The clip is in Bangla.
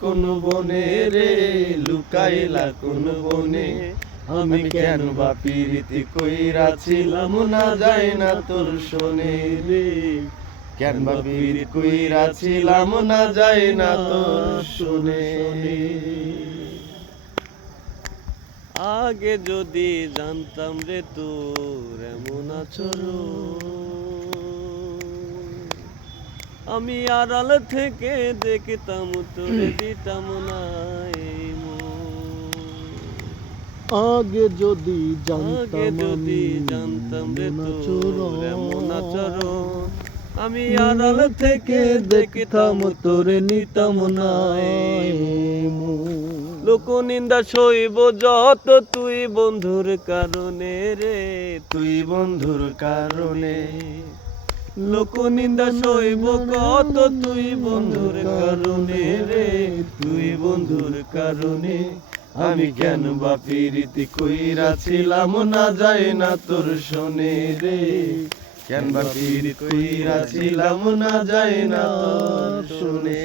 কোন বনে রে লুকাইলা কোন বনে, আমি কেন বা প্রীতি কইরাছিলাম না যায় না তোর শোনে রে, কেন বা প্রীতি কইরাছিলাম না যায় না তোর শোনে। আগে যদি জানতাম রে তোর এমন আচরণ, আমি আড়াল থেকে দেখতাম তোরে দিতাম না এই মন। আগে যদি জানতাম রে তোর এমন আচরণ, আমি আড়াল থেকে দেখতাম তোরে নিতাম না এই মন। লোক নিন্দা সইব যত তুই বন্ধুর কারণে রে, তুই বন্ধুর কারণে। লোক নিন্দা সইব কত তুই বন্ধুর কারণে রে, তুই বন্ধুর কারণে। আমি কেন বা প্রীতি কইরাছিলাম না যায় না তোর শোনে রে, কেন বা প্রীতি কইরাছিলাম না যায় না তোর শোনে।